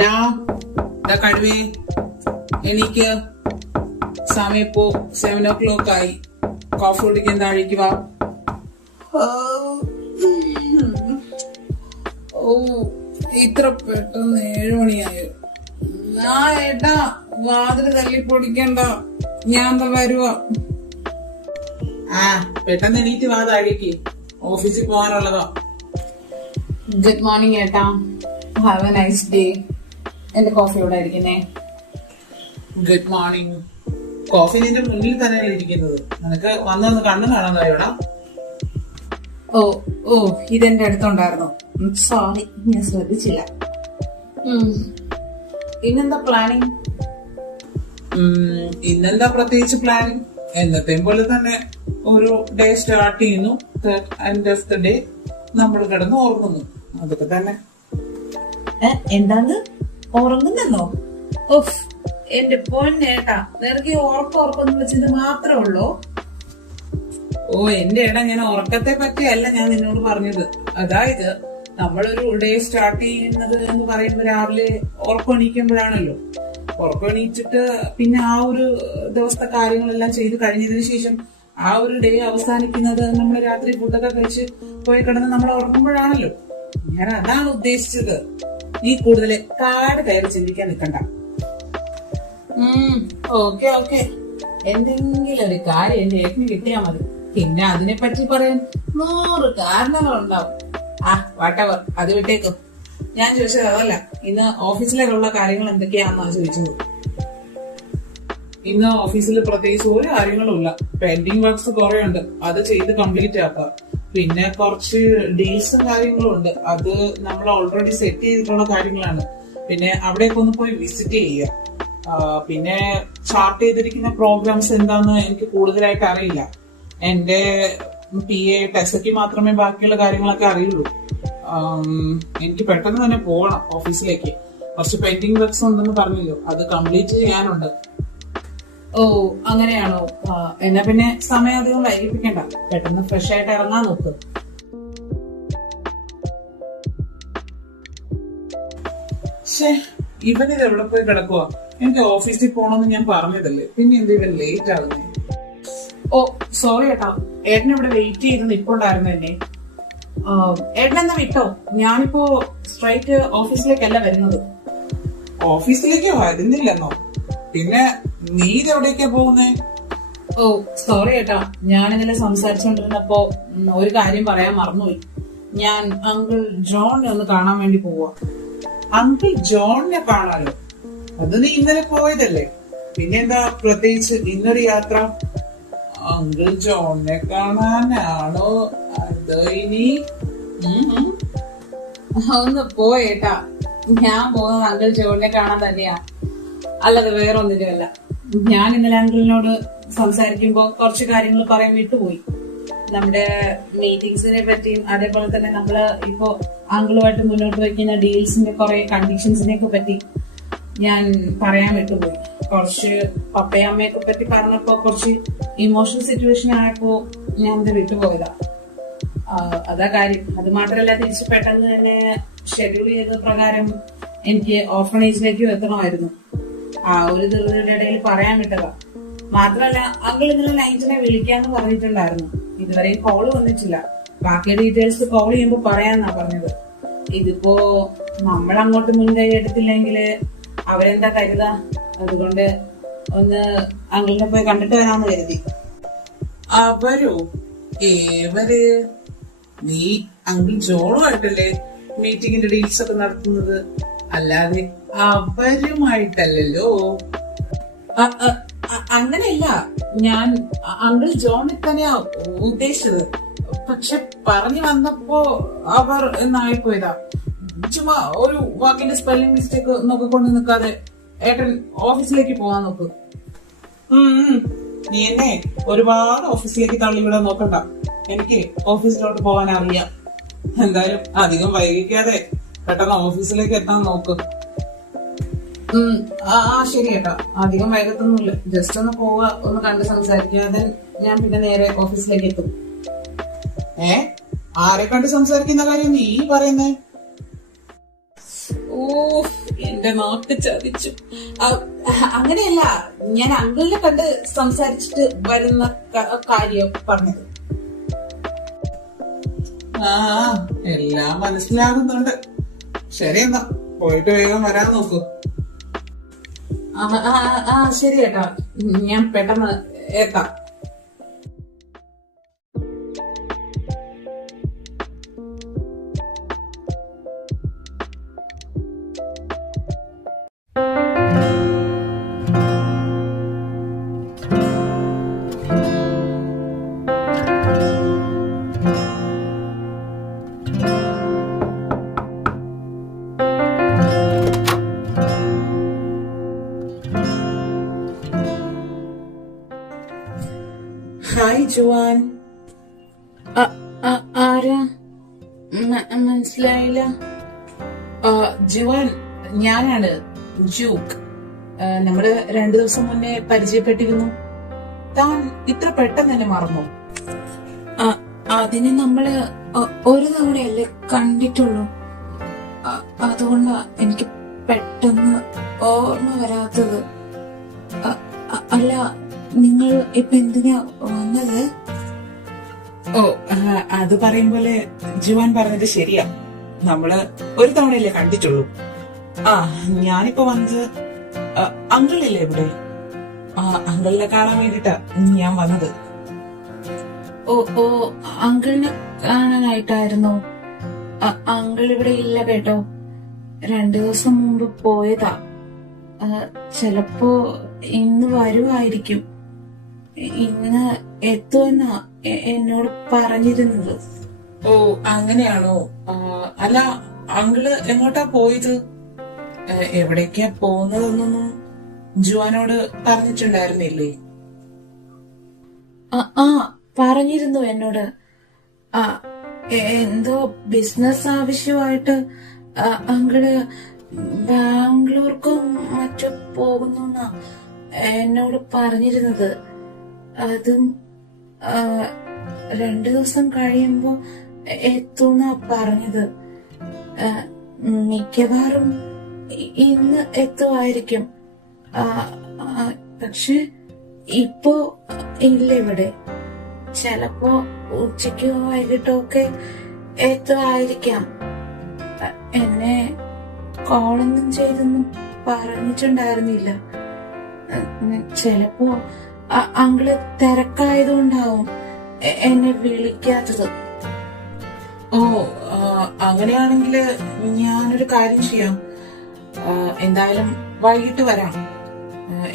ഡാ കഴിവേ എനിക്ക് സമയം ഇപ്പോ 7 ആയി. കോഫി കുടിക്കാൻ താഴേക്ക് വാ. ഓ ഇത്ര പെട്ടെന്ന് 7 മണിയായോ? ആ ഏട്ടാ വാതില് തല്ലി പൊടിക്കണ്ട, ഞാൻ എന്താ വരുവാ. പെട്ടെന്ന് എണീറ്റ് വാ താഴേക്ക്, ഓഫീസിൽ പോകാനുള്ളതാ. ഗുഡ് മോർണിംഗ് ഏട്ടാ, ഹാവ് എ നൈസ് ഡേ. എന്റെ കോഫി ഇവിടെ ഇരിക്കുന്നേ. Good morning. കോഫി നിന്റെ മുന്നിൽ തന്നെയാണ് ഇരിക്കുന്നത്, നിനക്ക് വന്നൊന്ന് കണ്ണു കാണാതായോടാ. ഓ ഇതെന്റെ അടുത്തുണ്ടായിരുന്നു, സോറി ഞാൻ ശ്രദ്ധിച്ചില്ല. ഇന്നെന്താ പ്ലാനിങ്? ഇന്നെന്താ പ്രത്യേകിച്ച് പ്ലാനിങ്, എന്നത്തെയും പോലെ തന്നെ ഒരു ഡേ സ്റ്റാർട്ട് ചെയ്യുന്നു, എൻഡ് ഓഫ് ദ ഡേ നമ്മൾ കിടന്ന് ഉറങ്ങുന്നു, അതൊക്കെ തന്നെ. എന്താന്ന് ഉറങ്ങുന്നോ? ഓഫ് എന്റെ പൊന്നേട്ടാ, നിനക്ക് ഉറക്കം വെച്ചത് മാത്രമേ ഉള്ളൂ. ഓ എന്റെ ഏടാ, ഞാൻ ഉറക്കത്തെ പറ്റിയല്ല ഞാൻ നിന്നോട് പറഞ്ഞത്. അതായത് നമ്മളൊരു ഡേ സ്റ്റാർട്ട് ചെയ്യുന്നത് എന്ന് പറയുമ്പോൾ രാവിലെ ഉറക്കം എണീക്കുമ്പോഴാണല്ലോ. ഉറക്കം എണീച്ചിട്ട് പിന്നെ ആ ഒരു ദിവസത്തെ കാര്യങ്ങളെല്ലാം ചെയ്ത് കഴിഞ്ഞതിന് ശേഷം ആ ഒരു ഡേ അവസാനിക്കുന്നത് നമ്മൾ രാത്രി ഫുഡൊക്കെ കഴിച്ച് പോയി കിടന്ന് നമ്മൾ ഉറങ്ങുമ്പോഴാണല്ലോ. ഞാൻ അതാണ് ഉദ്ദേശിച്ചത്. നീ കൂടുതൽ കാട് കയറി ചിന്തിക്കാൻ നിൽക്കണ്ട. ഓക്കെ എന്തെങ്കിലും ഒരു കാര്യം എന്റെ ഏട്ടന് കിട്ടിയാ മതി, പിന്നെ അതിനെ പറ്റി പറയാൻ 100 കാരണങ്ങളുണ്ടാവും. വാട്ടവർ, അത് വിട്ടേക്കും. ഞാൻ ചോദിച്ചത് അതല്ല, ഇന്ന് ഓഫീസിലുള്ള കാര്യങ്ങൾ എന്തൊക്കെയാണെന്നാ ചോദിച്ചത്. ഇന്ന് ഓഫീസിൽ പ്രത്യേകിച്ച് ഒരു കാര്യങ്ങളും ഇല്ല. പെൻഡിങ് വർക്ക്സ് കുറെ ഉണ്ട്, അത് ചെയ്ത് കംപ്ലീറ്റ് ആക്കാം. പിന്നെ കുറച്ച് ഡീൽസും കാര്യങ്ങളും ഉണ്ട്, അത് നമ്മൾ ഓൾറെഡി സെറ്റ് ചെയ്തിട്ടുള്ള കാര്യങ്ങളാണ്. പിന്നെ അവിടേക്ക് ഒന്ന് പോയി വിസിറ്റ് ചെയ്യുക. പിന്നെ ചാർട്ട് ചെയ്തിരിക്കുന്ന പ്രോഗ്രാംസ് എന്താന്ന് എനിക്ക് കൂടുതലായിട്ട് അറിയില്ല. എന്റെ PA ടെസ്റ്റിക്ക് മാത്രമേ ബാക്കിയുള്ള കാര്യങ്ങളൊക്കെ അറിയുള്ളൂ. എനിക്ക് പെട്ടെന്ന് തന്നെ പോകണം ഓഫീസിലേക്ക്. കുറച്ച് പെൻഡിങ് വർക്ക്സ് ഉണ്ടെന്ന് പറഞ്ഞല്ലോ, അത് കംപ്ലീറ്റ് ചെയ്യാനുണ്ട്. ഓ അങ്ങനെയാണോ? എന്നാ പിന്നെ സമയം അധികം വൈകിപ്പിക്കണ്ട, പെട്ടെന്ന് ഫ്രഷ് ആയിട്ട് ഇറങ്ങാൻ നോക്ക്. ഇവനിത് എവിടെ പോയി കിടക്കുക? എനിക്ക് ഓഫീസിൽ പോകണമെന്ന് ഞാൻ പറഞ്ഞതല്ലേ, പിന്നെ എന്ത് ഇവൻ ലേറ്റ് ആകുന്നേ? ഓ സോറി ഏട്ടാ, ഏട്ടൻ ഇവിടെ വെയിറ്റ് ചെയ്ത് നിൽപ്പുണ്ടായിരുന്നു എന്നെ. ഏട്ടനെന്താ വിട്ടോ? ഞാനിപ്പോ സ്ട്രൈറ്റ് ഓഫീസിലേക്കല്ല വരുന്നത്. ഓഫീസിലേക്ക് വരുന്നില്ലെന്നോ? പിന്നെ നീ ഇതെവിടേക്കാ പോകുന്നേ? ഓ സോറി ഏട്ടാ, ഞാൻ ഇന്നലെ സംസാരിച്ചോണ്ടിരുന്നപ്പോ ഒരു കാര്യം പറയാൻ മറന്നുപോയി. ഞാൻ അങ്കിൾ ജോണിനെ ഒന്ന് കാണാൻ വേണ്ടി പോവാ. അങ്കിൾ ജോണിനെ കാണാനോ? അത് നീ ഇന്നലെ പോയതല്ലേ, പിന്നെന്താ പ്രത്യേകിച്ച് ഇന്നൊരു യാത്ര? അങ്കിൾ ജോണിനെ കാണാനാണോ അതോ ഇനി? ഒന്ന് പോയേട്ടാ, ഞാൻ പോകുന്നത് അങ്കിൾ ജോണിനെ കാണാൻ തന്നെയാ, അല്ലാതെ വേറെ ഒന്നിനുമല്ല. ഞാൻ ഇന്നലെ അങ്കിളിനോട് സംസാരിക്കുമ്പോ കുറച്ച് കാര്യങ്ങൾ പറയാൻ വിട്ടുപോയി. നമ്മുടെ മീറ്റിംഗ്സിനെ പറ്റിയും അതേപോലെ തന്നെ നമ്മള് ഇപ്പോ അങ്കിളുമായിട്ട് മുന്നോട്ട് വയ്ക്കുന്ന ഡീൽസിന്റെ കുറെ കണ്ടീഷൻസിനെ ഒക്കെ പറ്റി ഞാൻ പറയാൻ വിട്ടുപോയി. കുറച്ച് പപ്പയും അമ്മയൊക്കെ പറ്റി പറഞ്ഞപ്പോ കുറച്ച് ഇമോഷണൽ സിറ്റുവേഷൻ ആയപ്പോ ഞാൻ ഇത് വിട്ടുപോയതാ. അതാ കാര്യം. അത് മാത്രല്ല, തിരിച്ച് പെട്ടെന്ന് തന്നെ ഷെഡ്യൂൾ ചെയ്ത പ്രകാരം എനിക്ക് ഓർഫണേജിലേക്ക് എത്തണമായിരുന്നു. ആ ഒരു ധൃതിയുടെ ഇടയിൽ പറയാൻ വിട്ടതാ. മാത്രല്ല അങ്കിൾ ഇന്നലെ നൈറ്റിനെ വിളിക്കാന്ന് പറഞ്ഞിട്ടുണ്ടായിരുന്നു, ഇതുവരെയും കോള് വന്നിട്ടില്ല. ബാക്കി ഡീറ്റെയിൽസ് കോൾ ചെയ്യുമ്പോ പറയാന്നാ പറഞ്ഞത്. ഇതിപ്പോ നമ്മൾ അങ്ങോട്ട് മുൻകൈ എടുത്തില്ലെങ്കില് അവരെന്താ കരുതാ, അതുകൊണ്ട് ഒന്ന് അങ്കിളിനെ പോയി കണ്ടിട്ട് വരാന്ന് കരുതി. അവരോ? ഏവര്? നീ അങ്കിൾ ജോണുമായിട്ടല്ലേ മീറ്റിംഗിന്റെ ഡീൽസ് ഒക്കെ നടത്തുന്നത്, അല്ലാതെ അവരുമായിട്ടല്ലോ. അങ്ങനെയല്ല, ഞാൻ അങ്കിൾ ജോണിനെ തന്നെയാ ഉദ്ദേശിച്ചത്. പക്ഷെ പറഞ്ഞു വന്നപ്പോ അവർ എന്നായിപ്പോയതാ. ചുമ്മാ ഒരു വാക്കിന്റെ സ്പെല്ലിംഗ് മിസ്റ്റേക്ക് നോക്കിക്കൊണ്ട് നിൽക്കാതെ ഏട്ടൻ ഓഫീസിലേക്ക് പോകാൻ നോക്ക്. നീ എന്നെ ഒരുപാട് ഓഫീസിലേക്ക് തള്ളിവിടാൻ നോക്കണ്ട, എനിക്ക് ഓഫീസിലോട്ട് പോകാൻ അറിയാം. എന്തായാലും അധികം വൈകിക്കാതെ പെട്ടെന്ന് ഓഫീസിലേക്ക് എത്താൻ നോക്ക്. ശരി ഏട്ടാ, അധികം വൈകത്തൊന്നുമില്ല. ജസ്റ്റ് ഒന്ന് പോവാ, ഒന്ന് കണ്ട് സംസാരിക്കാതെ ഞാൻ പിന്നെ നേരെ ഓഫീസിലേക്ക് എത്തും. ആരെ കണ്ട് സംസാരിക്കുന്ന കാര്യം നീ പറയുന്നേ? ഓ എന്റെ എന്റെ നാക്ക് ചതിച്ചു. അങ്ങനെയല്ല, ഞാൻ അങ്കിളിനെ കണ്ട് സംസാരിച്ചിട്ട് വരുന്ന കാര്യം പറഞ്ഞത്. എല്ലാം മനസ്സിലാകുന്നുണ്ട്. ശരി എന്നാ പോയിട്ട് വേഗം വരാൻ നോക്കൂ. ശരി ഏട്ടാ, ഞാൻ പെട്ടെന്ന് എത്താം. Hi Juan. ആരാ? മനസ്സിലായില്ല. ജുവാൻ, ഞാനാണ് ജൂക്ക്. നമ്മള് 2 ദിവസം മുന്നേ പരിചയപ്പെട്ടിരുന്നു. താൻ ഇത്ര പെട്ടെന്ന് തന്നെ മറന്നു? അതിന് നമ്മള് ഒരു തവണയല്ലേ കണ്ടിട്ടുള്ളൂ. അതുകൊണ്ടാ എനിക്ക് പെട്ടെന്ന് ഓർമ്മ വരാത്തത്. അല്ല, നിങ്ങൾ ഇപ്പൊ എന്തിനാ വന്നത്? ഓ, അത് പറയും പോലെ ജുവാൻ പറഞ്ഞത് ശരിയാ. നമ്മള് ഒരു തവണയല്ലേ കണ്ടിട്ടുള്ളൂ. ഞാനിപ്പോ വന്നത് അങ്കിളില്ലേ ഇവിടെ, അങ്കിളിനെ കാണാൻ വേണ്ടിട്ടാ ഞാൻ വന്നത്. ഓ, അങ്കിളിനെ കാണാനായിട്ടായിരുന്നോ? അങ്കിൾ ഇവിടെ ഇല്ല കേട്ടോ. 2 ദിവസം മുമ്പ് പോയതാ. ചിലപ്പോ ഇന്ന് വരുമായിരിക്കും. ഇന്ന് എത്തുമെന്നാ എന്നോട് പറഞ്ഞിരുന്നത്. ഓ, അങ്ങനെയാണോ? അല്ല, അങ്കിള് എങ്ങോട്ടാ പോയത്? എവിടേക്കാ പോകുന്നതെന്നൊന്നും ജുവാനോട് പറഞ്ഞിട്ടുണ്ടായിരുന്നില്ലേ? പറഞ്ഞിരുന്നു എന്നോട്. എന്തോ ബിസിനസ് ആവശ്യമായിട്ട് അങ്കിള് ബാംഗ്ലൂർക്കും മറ്റു പോകുന്നു എന്നോട് പറഞ്ഞിരുന്നത്. അതും 2 ദിവസം കഴിയുമ്പോ എത്തുന്നാ പറഞ്ഞത്. മിക്കവാറും ഇന്ന് എത്തുമായിരിക്കും. പക്ഷെ ഇപ്പോ ഇല്ല ഇവിടെ. ചിലപ്പോ ഉച്ചയ്ക്കോ വൈകിട്ടോ ഒക്കെ എത്തുമായിരിക്കാം. എന്നെ കോളൊന്നും ചെയ്തൊന്നും പറഞ്ഞിട്ടുണ്ടായിരുന്നില്ല. ചിലപ്പോ അങ്കിള് തിരക്കായതുകൊണ്ടാവും എന്നെ വിളിക്കാത്തത്. ഓ, അങ്ങനെയാണെങ്കില് ഞാനൊരു കാര്യം ചെയ്യാം. എന്തായാലും വൈകിട്ട് വരാം.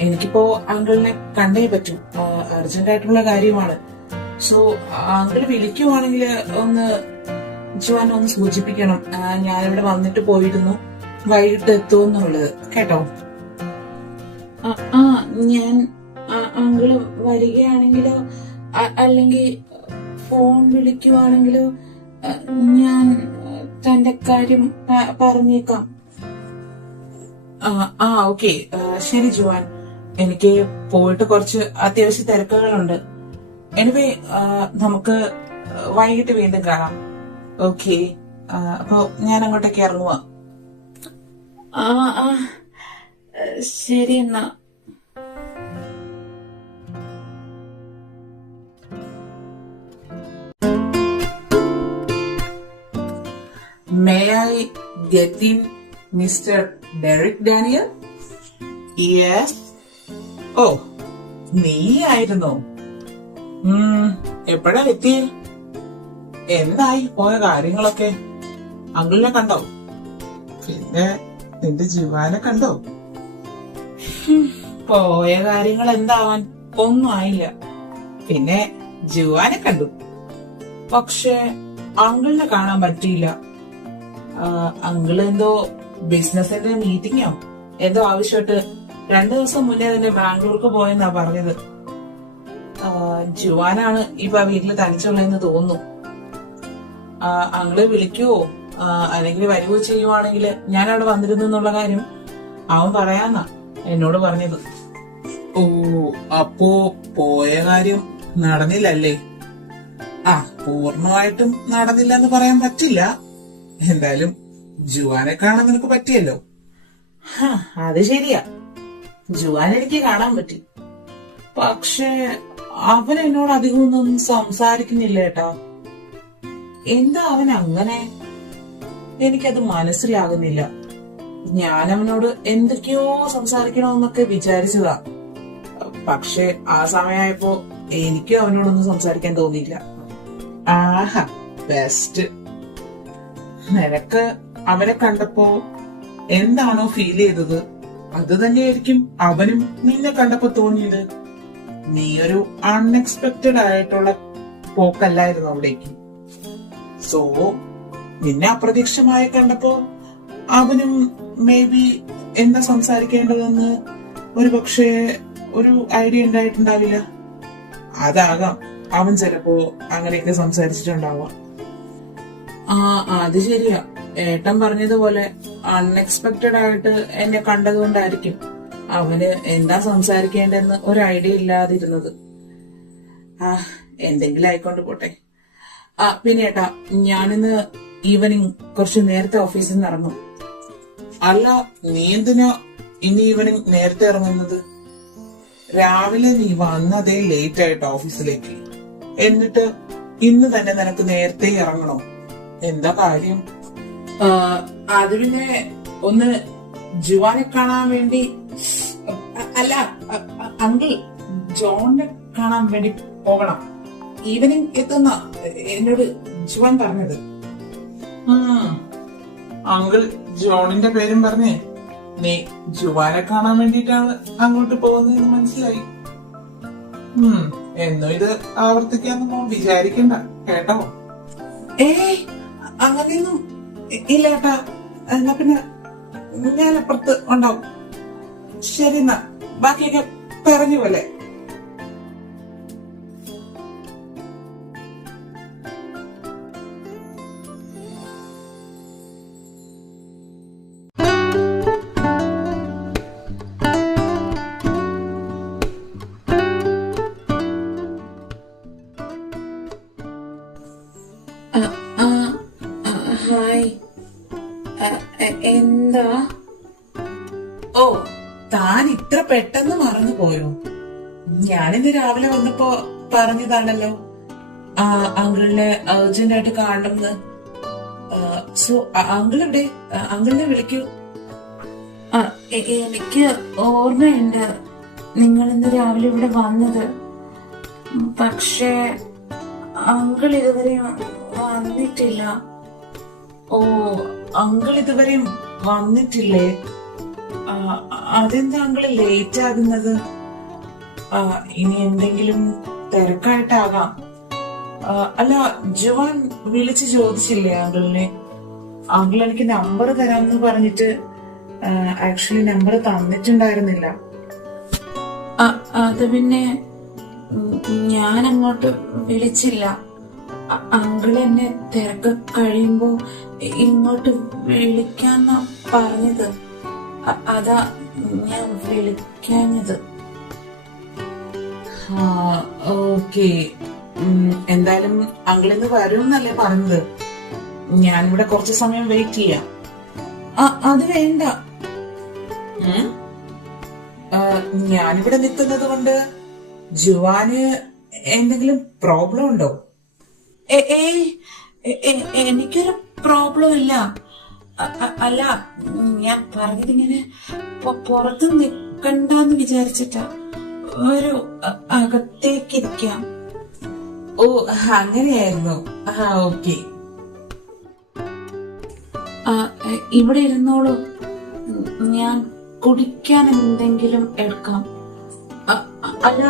എനിക്കിപ്പോ അങ്കിളിനെ കണ്ടേ പറ്റൂ. അർജന്റ് ആയിട്ടുള്ള കാര്യമാണ്. സോ അങ്കിള് വിളിക്കുവാണെങ്കിൽ ഒന്ന് ജുവാൻ ഒന്ന് സൂചിപ്പിക്കണം. ഞാനിവിടെ വന്നിട്ട് പോയിരുന്നു, വൈകിട്ട് എത്തുമെന്നുള്ളത് കേട്ടോ. ഞാൻ അങ്കിള് വരികയാണെങ്കിലോ അല്ലെങ്കിൽ ഫോൺ വിളിക്കുവാണെങ്കിലോ ഞാൻ തന്റെ കാര്യം പറഞ്ഞേക്കാം. ഓക്കെ, ശരി ജുവാൻ. എനിക്ക് പോയിട്ട് കുറച്ച് അത്യാവശ്യ തിരക്കുകളുണ്ട്. എനിവേ, നമുക്ക് വൈകിട്ട് വീണ്ടും കാണാം. ഓക്കെ, അപ്പൊ ഞാൻ അങ്ങോട്ടേക്ക് ഇറങ്ങുക. ശരി എന്നാ. May I get in Mr. Derek Daniel? Yes. ഓ, നീ ആയിരുന്നോ? എപ്പോഴാ എത്തി? എന്തായി പോയ കാര്യങ്ങളൊക്കെ? അങ്കിളിനെ കണ്ടോ? പിന്നെ നിന്റെ ജുവാനെ കണ്ടോ? പോയ കാര്യങ്ങൾ എന്താവാൻ, ഒന്നും ആയില്ല. പിന്നെ ജുവാനെ കണ്ടു, പക്ഷെ അങ്കിളിനെ കാണാൻ പറ്റിയില്ല. അങ്കിള് എന്തോ ബിസിനസിന്റെ മീറ്റിംഗോ എന്തോ ആവശ്യമായിട്ട് 2 ദിവസം മുന്നേ തന്നെ ബാംഗ്ലൂർക്ക് പോയെന്നാ പറഞ്ഞത്. ജുവാനാണ് ഇപ്പൊ വീട്ടില് തനിച്ചുള്ളതെന്ന് തോന്നുന്നു. അങ്കിള് വിളിക്കുവോ അല്ലെങ്കിൽ വരുവോ ചെയ്യുവാണെങ്കിൽ ഞാൻ അവിടെ വന്നിരുന്നു എന്നുള്ള കാര്യം അവൻ പറയാന്നാ എന്നോട് പറഞ്ഞത്. ഓ, അപ്പോ പോയ കാര്യം നടന്നില്ലല്ലേ? പൂർണ്ണമായിട്ടും നടന്നില്ല എന്ന് പറയാൻ പറ്റില്ല. എന്തായാലും ജുവാനെ കാണാൻ നിനക്ക് പറ്റിയല്ലോ. അത് ശരിയാ, ജുവാൻ എനിക്ക് കാണാൻ പറ്റി. പക്ഷെ അവൻ എന്നോട് അധികം ഒന്നും സംസാരിക്കുന്നില്ല ഏട്ടാ. എന്താ അവൻ അങ്ങനെ? എനിക്കത് മനസ്സിലാകുന്നില്ല. ഞാൻ അവനോട് എന്തൊക്കെയോ സംസാരിക്കണമെന്നൊക്കെ വിചാരിച്ചതാ. പക്ഷെ ആ സമയമായപ്പോ എനിക്കും അവനോടൊന്നും സംസാരിക്കാൻ തോന്നിയില്ല. ആഹാ, ബെസ്റ്റ്. നിനക്ക് അവനെ കണ്ടപ്പോ എന്താണോ ഫീൽ ചെയ്തത് അത് തന്നെയായിരിക്കും അവനും നിന്നെ കണ്ടപ്പോ തോന്നിയത്. നീ ഒരു അൺഎക്സ്പെക്റ്റഡ് ആയിട്ടുള്ള പോക്കല്ലായിരുന്നു അവിടേക്ക്. സോ നിന്നെ അപ്രതീക്ഷിതമായി കണ്ടപ്പോ അവനും മേ ബി എന്താ സംസാരിക്കേണ്ടതെന്ന് ഒരു പക്ഷേ ഒരു ഐഡിയ ഉണ്ടായിട്ടുണ്ടാവില്ല. അതാകാം അവൻ ചിലപ്പോ അങ്ങനെയൊക്കെ സംസാരിച്ചിട്ടുണ്ടാവാം. അത് ശരിയാ, ഏട്ടൻ പറഞ്ഞതുപോലെ അൺഎക്സ്പെക്റ്റഡ് ആയിട്ട് എന്നെ കണ്ടതുകൊണ്ടായിരിക്കും അവന് എന്താ സംസാരിക്കേണ്ടെന്ന് ഒരു ഐഡിയ ഇല്ലാതിരുന്നത്. എന്തെങ്കിലും ആയിക്കൊണ്ട് പോട്ടെ. പിന്നെ ഏട്ടാ, ഞാനിന്ന് ഈവനിങ് കുറച്ച് നേരത്തെ ഓഫീസിൽ നിന്ന് ഇറങ്ങും. അല്ല, നീ എന്തിനാ ഇന്ന് ഈവനിങ് നേരത്തെ ഇറങ്ങുന്നത്? രാവിലെ നീ വന്നതേ ലേറ്റ് ആയിട്ട് ഓഫീസിലേക്ക്, എന്നിട്ട് ഇന്ന് തന്നെ നിനക്ക് നേരത്തെ ഇറങ്ങണോ? എന്താ കാര്യം? അത് പിന്നെ ഒന്ന് ജുവാനെ കാണാൻ വേണ്ടി, അല്ല അങ്കിൾ ജോണിനെ കാണാൻ വേണ്ടി പോകണം. ഈവനിങ് എത്തുന്ന എന്നോട് ജുവാൻ പറഞ്ഞത്. അങ്കിൾ ജോണിന്റെ പേരും പറഞ്ഞേ നീ ജുവാനെ കാണാൻ വേണ്ടിട്ടാണ് അങ്ങോട്ട് പോകുന്നതെന്ന് മനസ്സിലായി. എന്നും ഇത് ആവർത്തിക്കാന്നൊന്നും വിചാരിക്കണ്ട കേട്ടോ. അങ്ങനെയൊന്നും ഇല്ല ഏട്ടാ. എന്നാ പിന്നെ ഞാൻ അപ്പുറത്ത് ഉണ്ടാവും. ശരി, എന്നാ ബാക്കിയൊക്കെ പറഞ്ഞു പോലെ. ഹായ്, എന്താ? ഓ, താൻ ഇത്ര പെട്ടെന്ന് മറന്നു പോയോ? ഞാനിന്ന് രാവിലെ വന്നപ്പോ പറഞ്ഞതാണല്ലോ അങ്കിളിനെ അർജന്റ് ആയിട്ട് കാണണമെന്ന്. സോ അങ്കിൾ എവിടെ? അങ്കിളിനെ വിളിക്കൂ. എനിക്ക് ഓർമ്മയുണ്ട് നിങ്ങൾ ഇന്ന് രാവിലെ ഇവിടെ വന്നത്. പക്ഷേ അങ്കിൾ ഇതുവരെയും വന്നിട്ടില്ല. ഓ, അങ്കിൾ ഇതുവരെയും വന്നിട്ടില്ലേ? അതെന്താ അങ്കിള് ലേറ്റ് ആകുന്നത്? ഇനി എന്തെങ്കിലും തിരക്കായിട്ടാകാം. അല്ല, ജുവാൻ വിളിച്ച് ചോദിച്ചില്ലേ അങ്കിളിനെ? അങ്കിൾ എനിക്ക് നമ്പർ തരാമെന്ന് പറഞ്ഞിട്ട് ആക്ച്വലി നമ്പർ തന്നിട്ടുണ്ടായിരുന്നില്ല. അത് പിന്നെ ഞാൻ അങ്ങോട്ട് വിളിച്ചില്ല. അങ്കിൾ എന്നെ തിരക്ക് കഴിയുമ്പോ ഇങ്ങോട്ട് വിളിക്കാന്നാ പറഞ്ഞത്. അതാ ഞാൻ വിളിക്കാഞ്ഞത്. ഓക്കെ, എന്തായാലും അങ്കിളിന്ന് വരുമെന്നല്ലേ പറഞ്ഞത്. ഞാനിവിടെ കുറച്ച് സമയം വെയിറ്റ് ചെയ്യാം. അത് വേണ്ട. ഞാനിവിടെ നിൽക്കുന്നത് കൊണ്ട് ജുവാന് എന്തെങ്കിലും പ്രോബ്ലം ഉണ്ടോ? എനിക്കൊരു പ്രോബ്ലം ഇല്ല. അല്ല, ഞാൻ പറഞ്ഞതിങ്ങനെ പുറത്ത് നിക്കണ്ടെന്ന് വിചാരിച്ചിട്ടാ. ഒരു അകത്തേക്കിരിക്കാം. ഓ, അങ്ങനെയായിരുന്നു. ഓക്കെ, ഇവിടെ ഇരുന്നോളൂ. ഞാൻ കുടിക്കാൻ എന്തെങ്കിലും എടുക്കാം. അല്ല,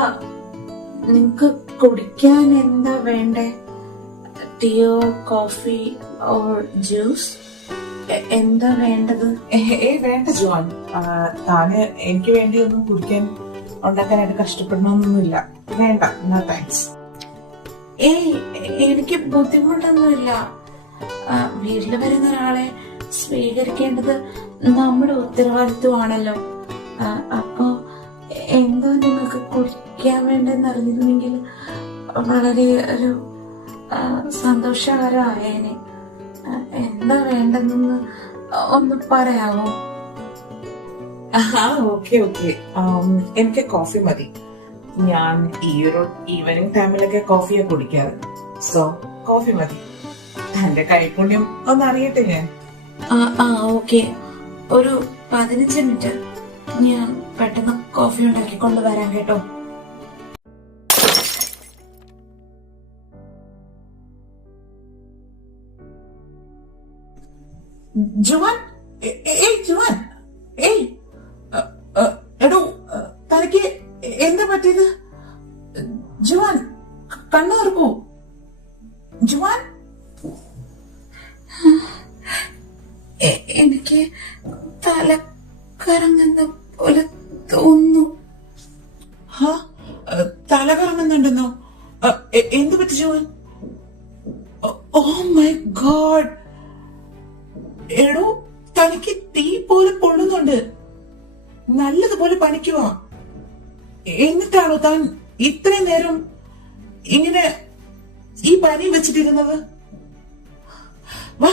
നിങ്ങക്ക് കുടിക്കാൻ എന്താ വേണ്ടേ? ടീയോ കോഫി ഓർ ജ്യൂസ് എന്താ വേണ്ടത്? വേണ്ട ജോൺ, താന് എനിക്ക് വേണ്ടി ഒന്നും കുടിക്കാൻ ഉണ്ടാക്കാനായിട്ട് കഷ്ടപ്പെടണമെന്നൊന്നുമില്ല. വേണ്ട, നോ താങ്ക്സ്. എനിക്ക് ബുദ്ധിമുട്ടൊന്നുമില്ല. വീട്ടിൽ വരുന്ന ഒരാളെ സ്വീകരിക്കേണ്ടത് നമ്മുടെ ഉത്തരവാദിത്വമാണല്ലോ. അപ്പോ എന്താ നിങ്ങൾക്ക് കുടിക്കാൻ വേണ്ടെന്ന് അറിഞ്ഞിരുന്നെങ്കിൽ വളരെ ഒരു സന്തോഷകരമായേനെ. എന്താ വേണ്ടെന്ന് ഒന്ന് പറയാമോ? Okay okay. എനിക്ക് കോഫി മതി. ഞാൻ ഈ ഒരു ഈവനിങ് ടൈമിലൊക്കെ കോഫിയെ കുടിക്കാറ്. സോ കോഫി മതി. തന്റെ കൈപുണ്യം ഒന്നറിയട്ടെ ഞാൻ. ഓക്കെ, ഒരു 15 മിനിറ്റ് ഞാൻ പെട്ടെന്ന് കോഫി ഉണ്ടാക്കിക്കൊണ്ട് വരാം കേട്ടോ. ജുവാൻ, ഏയ് ജുവാൻ, ഏയ് എടോ, തനിക്ക് എന്താ പറ്റിയത്? ജുവാൻ, കണ്ണു തുറക്കൂ. ജുവാൻ, എനിക്ക് തല കറങ്ങുന്ന പോലെ തോന്നുന്നു. തല കറങ്ങുന്നുണ്ടെന്നോ? എന്തു പറ്റി ജുവാൻ? ഓ മൈ ഗോഡ്, എടോ തനിക്ക് തീ പോലെ പൊള്ളുന്നുണ്ട്. നല്ലതുപോലെ പനിക്കുവാ. എന്നിട്ടാണോ താൻ ഇത്രയും നേരം ഇങ്ങനെ ഈ പനി വെച്ചിട്ടിരുന്നത്? വാ,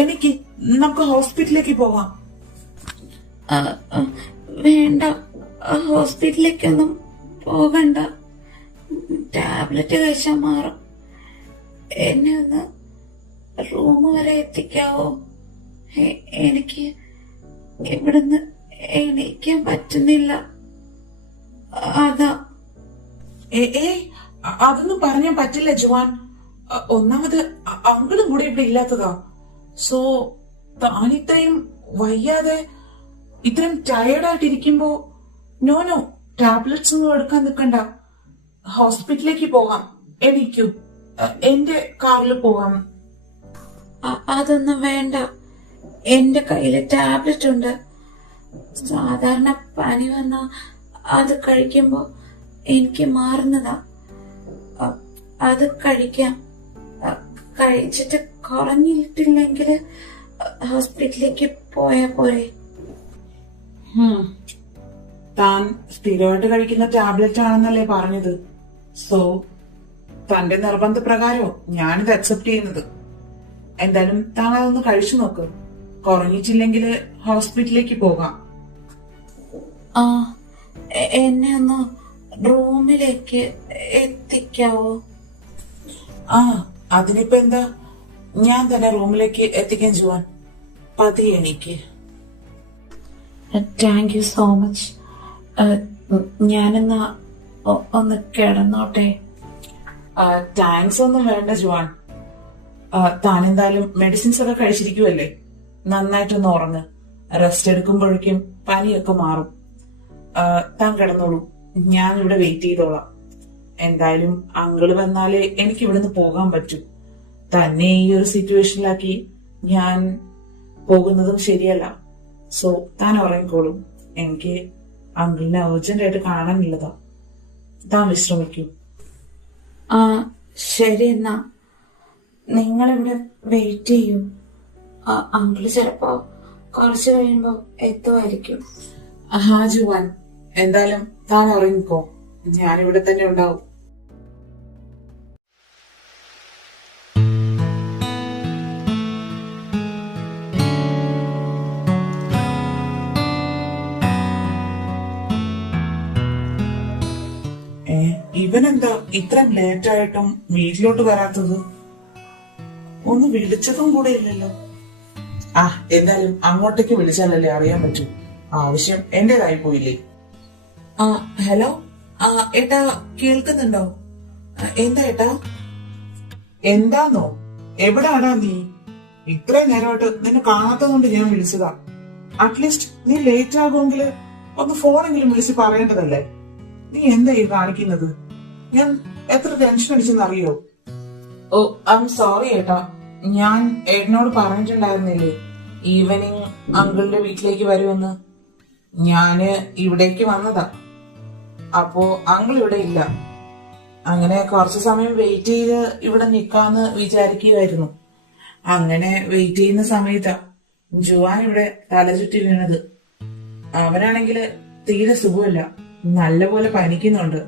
എനിക്ക് നമുക്ക് ഹോസ്പിറ്റലിലേക്ക് പോവാം. വേണ്ട, ഹോസ്പിറ്റലിലേക്കൊന്നും പോകണ്ട. ടാബ്ലറ്റ് കഴിച്ചാൽ മാറും. എന്നെ ഒന്ന് റൂം വരെ എത്തിക്കാവോ? എനിക്ക് ഇവിടുന്ന് എണീക്കാൻ പറ്റുന്നില്ല. അതാ. അതൊന്നും പറഞ്ഞാൻ പറ്റില്ല ജുവാൻ. ഒന്നാമത് അങ്കിളും കൂടെ ഇവിടെ ഇല്ലാത്തതാ. സോ താനിത്രയും വയ്യാതെ ഇത്രയും ടയേർഡായിട്ടിരിക്കുമ്പോ നോ ടാബ്ലറ്റ്സ് ഒന്നും എടുക്കാൻ നിൽക്കണ്ട. ഹോസ്പിറ്റലിലേക്ക് പോകാം. എണീക്കൂ, എന്റെ കാറിൽ പോകാം. അതൊന്നും വേണ്ട. എന്റെ കയ്യില് ടാബ്ലറ്റ് ഉണ്ട്. സാധാരണ പനി വന്ന അത് കഴിക്കുമ്പോ എനിക്ക് മാറുന്നതാ. അത് കഴിക്കാം. കഴിച്ചിട്ട് കുറഞ്ഞിട്ടില്ലെങ്കിൽ ഹോസ്പിറ്റലിലേക്ക് പോയാ പോരെ? താൻ സ്ഥിരമായിട്ട് കഴിക്കുന്ന ടാബ്ലറ്റ് ആണെന്നല്ലേ പറഞ്ഞത്. സോ തന്റെ നിർബന്ധപ്രകാരമോ ഞാനിത് അക്സെപ്റ്റ് ചെയ്യുന്നത്. എന്തായാലും താൻ അതൊന്ന് കഴിച്ചു നോക്ക്. കുറഞ്ഞിട്ടില്ലെങ്കിൽ ഹോസ്പിറ്റലിലേക്ക് പോകാം. എന്നെ ഒന്ന് റൂമിലേക്ക് എത്തിക്കാവോ? അതിനിപ്പോ എന്താ, ഞാൻ തന്നെ റൂമിലേക്ക് എത്തിക്കാൻ ജുവാൻ. പതിയെ എണീക്ക്. Thank you so much. ഞാനെന്നാ ഒന്ന് കിടന്നോട്ടെ. താങ്ക്സ് ഒന്നും വേണ്ട ജുവാൻ. താൻ എന്തായാലും മെഡിസിൻസ് ഒക്കെ കഴിച്ചിരിക്കുവല്ലേ, നന്നായിട്ടൊന്ന് ഉറങ്ങ്. റെസ്റ്റ് എടുക്കുമ്പോഴേക്കും പനിയൊക്കെ മാറും. താൻ കിടന്നോളൂ, ഞാൻ ഇവിടെ വെയിറ്റ് ചെയ്തോളാം. എന്തായാലും അങ്കിള് വന്നാലേ എനിക്ക് ഇവിടുന്ന് പോകാൻ പറ്റൂ. തന്നെ ഈ ഒരു സിറ്റുവേഷനിലാക്കി ഞാൻ പോകുന്നതും ശരിയല്ല. സോ താൻ ഉറങ്ങിക്കോളൂ. എനിക്ക് അങ്കിളിനെ അർജന്റ് ആയിട്ട് കാണാനുള്ളതാ. താൻ വിശ്രമിക്കൂ. ശരി, എന്നാ നിങ്ങളിവിടെ വെയിറ്റ് ചെയ്യൂ. അങ്കിള് ചിലപ്പോ കുറച്ച് കഴിയുമ്പോ എത്തുമായിരിക്കും. ജുവാൻ, എന്തായാലും താൻ ഉറങ്ങിക്കോ. ഞാനിവിടെ തന്നെ ഉണ്ടാവും. ഇവനെന്താ ഇത്രയും ലേറ്റ് ആയിട്ടും വീട്ടിലോട്ട് വരാത്തത്? ഒന്ന് വിളിച്ചതും കൂടെ ഇല്ലല്ലോ. എന്തായാലും അങ്ങോട്ടേക്ക് വിളിച്ചാലല്ലേ അറിയാൻ പറ്റൂ. ആവശ്യം എന്റേതായി പോയില്ലേ. ഹലോ ഏട്ടാ, കേൾക്കുന്നുണ്ടോ? എന്താ ഏട്ടാ? എന്താന്നോ? എവിടാടാ നീ? ഇത്രയും നേരമായിട്ട് നിന്നെ കാണാത്തതുകൊണ്ട് ഞാൻ വിളിച്ചതാ. അറ്റ്ലീസ്റ്റ് നീ ലേറ്റ് ആകുമെങ്കിൽ ഒന്ന് ഫോണെങ്കിലും വിളിച്ച് പറയേണ്ടതല്ലേ? നീ എന്താ ഈ കാണിക്കുന്നത്? ഞാൻ എത്ര ടെൻഷൻ അടിച്ചെന്നറിയോ? ഓ, ഐ എം സോറി ഏട്ടാ. ഞാൻ ഏട്ടനോട് പറഞ്ഞിട്ടുണ്ടായിരുന്നില്ലേ ഈവനിങ് അങ്കിളിന്റെ വീട്ടിലേക്ക് വരുമെന്ന്. ഞാന് ഇവിടേക്ക് വന്നതാ. അപ്പോ അങ്കിൾ ഇവിടെ ഇല്ല. അങ്ങനെ കുറച്ചു സമയം വെയിറ്റ് ചെയ്ത് ഇവിടെ നിക്കാന്ന് വിചാരിക്കുകയായിരുന്നു. അങ്ങനെ വെയിറ്റ് ചെയ്യുന്ന സമയത്താ ജുവാൻ ഇവിടെ തലചുറ്റി വീണത്. അവനാണെങ്കില് തീരെ സുഖമില്ല, നല്ലപോലെ പനിക്കുന്നുണ്ട്.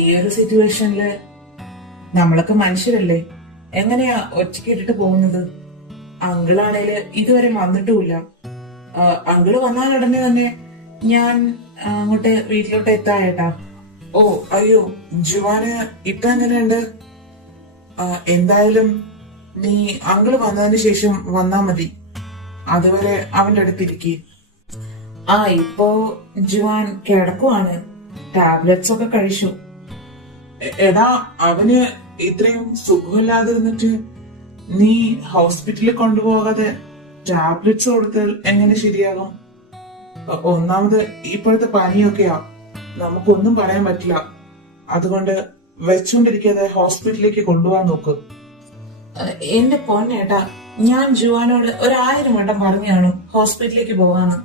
ഈ ഒരു സിറ്റുവേഷനില് നമ്മളൊക്കെ മനുഷ്യരല്ലേ, എങ്ങനെയാ ഒറ്റയ്ക്ക് ഇട്ടിട്ട് പോകുന്നത്? അങ്കിളാണേല് ഇതുവരെ വന്നിട്ടുമില്ല. അങ്കിള് വന്നാലുടനെ തന്നെ ഞാൻ അങ്ങോട്ട് വീട്ടിലോട്ട് എത്തായേട്ടാ. ഓ അയ്യോ, ജുവാന് ഇപ്പൊ എങ്ങനെയുണ്ട്? എന്തായാലും നീ അങ്കിള് വന്നതിന് ശേഷം വന്നാ മതി. അതുവരെ അവന്റെ അടുത്തിരിക്കേ. ഇപ്പോ ജുവാൻ കിടക്കുവാണ്. ടാബ്ലറ്റ്സ് ഒക്കെ കഴിച്ചു. എടാ, അവന് ഇത്രയും സുഖമില്ലാതെ ഇരുന്നിട്ട് നീ ഹോസ്പിറ്റലിൽ കൊണ്ടുപോകാതെ ടാബ്ലറ്റ്സ് കൊടുത്താൽ എങ്ങനെ ശരിയാകും? ഒന്നാമത് ഇപ്പോഴത്തെ പനിയൊക്കെയാ, നമുക്കൊന്നും പറയാൻ പറ്റില്ല. അതുകൊണ്ട് വെച്ചോണ്ടിരിക്കാതെ ഹോസ്പിറ്റലിലേക്ക് കൊണ്ടുപോകാൻ നോക്ക്. എന്റെ പൊന്നേട്ടാ, ഞാൻ ജുവാനോട് 1000 വട്ടം പറഞ്ഞാണ് ഹോസ്പിറ്റലിലേക്ക് പോവാന്ന്.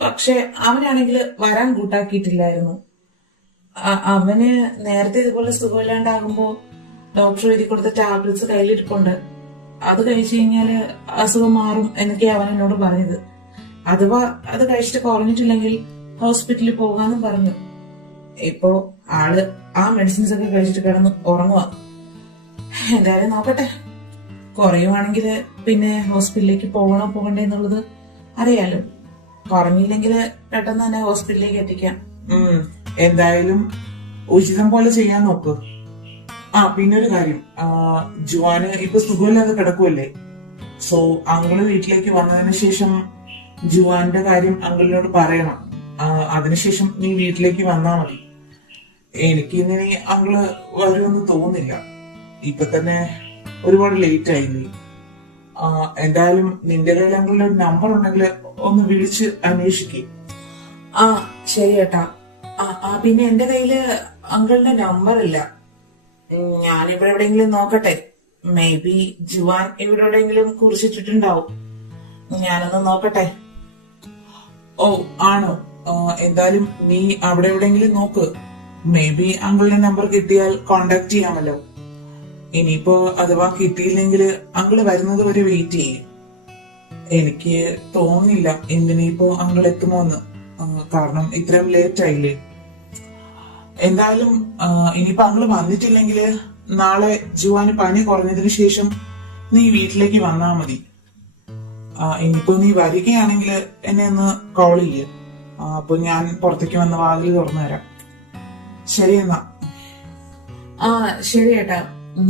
പക്ഷെ അവനാണെങ്കിൽ വരാൻ കൂട്ടാക്കിയിട്ടില്ലായിരുന്നു. അവന് നേരത്തെ ഇതുപോലെ സുഖമില്ലാണ്ടാകുമ്പോ ഡോക്ടർ എഴുതി കൊടുത്ത ടാബ്ലറ്റ്സ് കയ്യിലിരിപ്പുണ്ട്. അത് കഴിച്ചു കഴിഞ്ഞാല് അസുഖം മാറും എന്നൊക്കെയാ അവൻ എന്നോട് പറഞ്ഞത്. അഥവാ അത് കഴിച്ചിട്ട് കുറഞ്ഞിട്ടില്ലെങ്കിൽ ഹോസ്പിറ്റലിൽ പോകാന്നും പറഞ്ഞു. ഇപ്പോ ആള് ആ മെഡിസിൻസ് ഒക്കെ കഴിച്ചിട്ട് കിടന്ന് ഉറങ്ങുക. എന്തായാലും നോക്കട്ടെ, കുറയുവാണെങ്കിൽ പിന്നെ ഹോസ്പിറ്റലിലേക്ക് പോകണോ പോകണ്ടേ എന്നുള്ളത് അറിയാലോ. കുറഞ്ഞില്ലെങ്കിൽ പെട്ടെന്ന് തന്നെ ഹോസ്പിറ്റലിലേക്ക് എത്തിക്കാം. എന്തായാലും ഉചിതം പോലെ ചെയ്യാൻ നോക്ക്. പിന്നൊരു കാര്യം, ജുവാന് ഇപ്പൊ സുഖമില്ലാതെ കിടക്കുമല്ലേ. സോ അങ്കിള് വീട്ടിലേക്ക് വന്നതിന് ശേഷം ജുവാന്റെ കാര്യം അങ്കിളിനോട് പറയണം. അതിനുശേഷം നീ വീട്ടിലേക്ക് വന്നാ മതി. എനിക്ക് ഇനി അങ്കിള് വരുമെന്ന് തോന്നുന്നില്ല. ഇപ്പൊ തന്നെ ഒരുപാട് ലേറ്റ് ആയില്ലേ. എന്തായാലും നിന്റെ കയ്യിൽ അങ്കിളിന്റെ ഒരു നമ്പർ ഉണ്ടെങ്കിൽ ഒന്ന് വിളിച്ച് അന്വേഷിക്കേ. ശരി ഏട്ടാ. പിന്നെ എന്റെ കയ്യില് അങ്കിളിന്റെ നമ്പർ ഇല്ല. ഞാനിവിടെ എവിടെയെങ്കിലും നോക്കട്ടെ. മേ ബി ജുവാൻ ഇവിടെ എവിടെയെങ്കിലും കുറിച്ചിട്ടിട്ടുണ്ടാവും. ഞാനൊന്ന് നോക്കട്ടെ. ഓ ആണോ? എന്തായാലും നീ അവിടെ എവിടെയെങ്കിലും നോക്ക്. മേ ബി അങ്കിളിന്റെ നമ്പർ കിട്ടിയാൽ കോണ്ടാക്ട് ചെയ്യാമല്ലോ. ഇനിയിപ്പോ അഥവാ കിട്ടിയില്ലെങ്കിൽ അങ്കിള് വരുന്നത് വരെ വെയിറ്റ് ചെയ്യും. എനിക്ക് തോന്നുന്നില്ല ഇന്നിനിപ്പോ അങ്കിൾ എത്തുമോന്ന്. കാരണം ഇത്രയും ലേറ്റ് ആയില്ലേ. എന്തായാലും ഇനിയിപ്പോ അങ്കിള് വന്നിട്ടില്ലെങ്കിൽ നാളെ ജുവാന് പനി കുറഞ്ഞതിന് ശേഷം നീ വീട്ടിലേക്ക് വന്നാ മതി. ഇനിയിപ്പോ നീ വരികയാണെങ്കിൽ എന്നെ ഒന്ന് കോൾ ചെയ്യ. അപ്പൊ ഞാൻ പുറത്തേക്ക് വന്ന് വാതിൽ തുറന്നു തരാം. ശരി എന്നാ. ശരി ഏട്ടാ.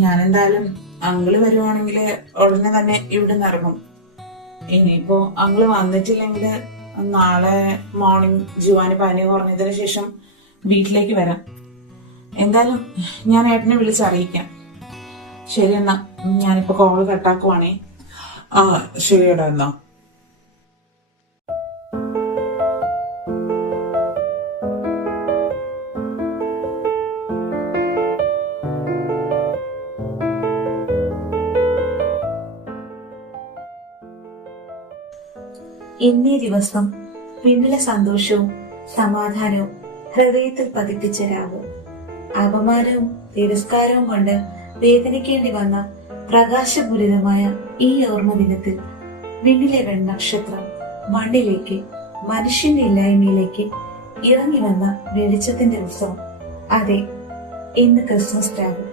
ഞാൻ എന്തായാലും അങ്കിള് വരുവാണെങ്കിൽ ഉടനെ തന്നെ ഇവിടെ നിന്ന് ഇറങ്ങും. ഇനിയിപ്പോ അങ്കിള് വന്നിട്ടില്ലെങ്കിൽ നാളെ മോർണിംഗ് ജുവാന് പനി കുറഞ്ഞതിന് ശേഷം വീട്ടിലേക്ക് വരാം. എന്തായാലും ഞാൻ ഏട്ടനെ വിളിച്ചറിയിക്കാം. ശരി എന്നാ, ഞാനിപ്പോ കോള് കട്ടാക്കുവാണേ. ശരിയടാ എന്നാ. ഇന്നേ ദിവസം പിന്നിലെ സന്തോഷവും സമാധാനവും ഹൃദയത്തിൽ പതിപ്പിച്ച രാവ്. അപമാനവും തിരസ്കാരവും കൊണ്ട് വേദനിക്കേണ്ടി വന്ന പ്രകാശപൂരിതമായ ഈ ഓർമ്മ ദിനത്തിൽ വിണ്ണിലെ വെണ്ണക്ഷത്രം മണ്ണിലേക്ക്, മനുഷ്യന്റെ ഇല്ലായ്മയിലേക്ക് ഇറങ്ങി വന്ന വെളിച്ചത്തിന്റെ ഉത്സവം. അതെ, ഇന്ന് ക്രിസ്മസ് രാവ്.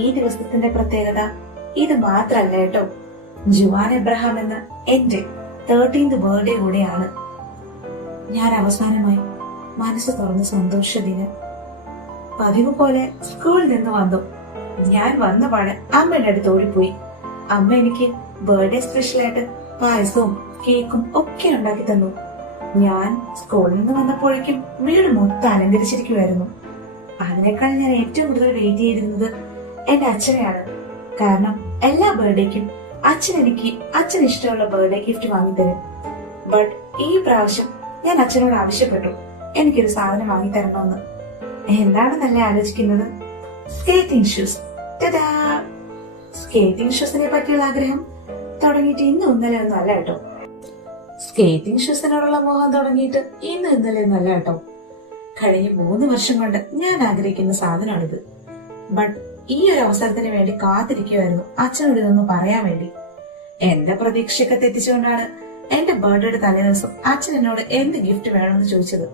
ഈ ദിവസത്തിന്റെ പ്രത്യേകത ഇത് മാത്രല്ല കേട്ടോ. ജുവാൻ എബ്രഹാം എന്ന എന്റെ 13th ബർത്ത്ഡേ കൂടെയാണ്. ഞാൻ അവസാനമായി മനസ്സ് തുറന്ന് സന്തോഷദിനം. പതിവ് പോലെ സ്കൂളിൽ നിന്ന് വന്നു. ഞാൻ വന്ന പാടെ അമ്മയുടെ അടുത്ത് ഓടിപ്പോയി. അമ്മ എനിക്ക് ബർത്ത്ഡേ സ്പെഷ്യലായിട്ട് പായസവും കേക്കും ഒക്കെ ഉണ്ടാക്കി തന്നു. ഞാൻ സ്കൂളിൽ നിന്ന് വന്നപ്പോഴേക്കും വീട് മൊത്തം അലങ്കരിച്ചിരിക്കുമായിരുന്നു. അതിനേക്കാൾ ഞാൻ ഏറ്റവും കൂടുതൽ വെയിറ്റ് ചെയ്തിരുന്നത് എന്റെ അച്ഛനെയാണ്. കാരണം എല്ലാ ബർത്ത്ഡേക്കും അച്ഛൻ ഇഷ്ടമുള്ള ബർത്ത്ഡേ ഗിഫ്റ്റ് വാങ്ങിത്തരും. ബട്ട് ഈ പ്രാവശ്യം ഞാൻ അച്ഛനോട് ആവശ്യപ്പെട്ടു എനിക്കൊരു സാധനം വാങ്ങിത്തരണമെന്ന്. എന്താണെന്നല്ലേ ആലോചിക്കുന്നത്? Skating shoes. സ്കേറ്റിംഗ് ഷൂസിനെ പറ്റിയുള്ള ആഗ്രഹം തുടങ്ങിയിട്ട് ഇന്നും ഇന്നലെ ഒന്നും അല്ല കേട്ടോ. സ്കേറ്റിംഗ് ഷൂസിനോടുള്ള മോഹം തുടങ്ങിയിട്ട് ഇന്നും ഇന്നലെ ഒന്നും അല്ല കേട്ടോ. കഴിഞ്ഞ 3 വർഷം കൊണ്ട് ഞാൻ ആഗ്രഹിക്കുന്ന സാധനമാണിത്. ബട്ട് ഈ ഒരു അവസരത്തിന് വേണ്ടി കാത്തിരിക്കുമായിരുന്നു അച്ഛനോട് ഇതൊന്ന് പറയാൻ വേണ്ടി. എന്റെ പ്രതീക്ഷയൊക്കെ തെറ്റിച്ചുകൊണ്ടാണ് എന്റെ ബർത്ത്ഡേയുടെ തലേ ദിവസം അച്ഛൻ എന്നോട് എന്ത് ഗിഫ്റ്റ് വേണമെന്ന് ചോദിച്ചത്.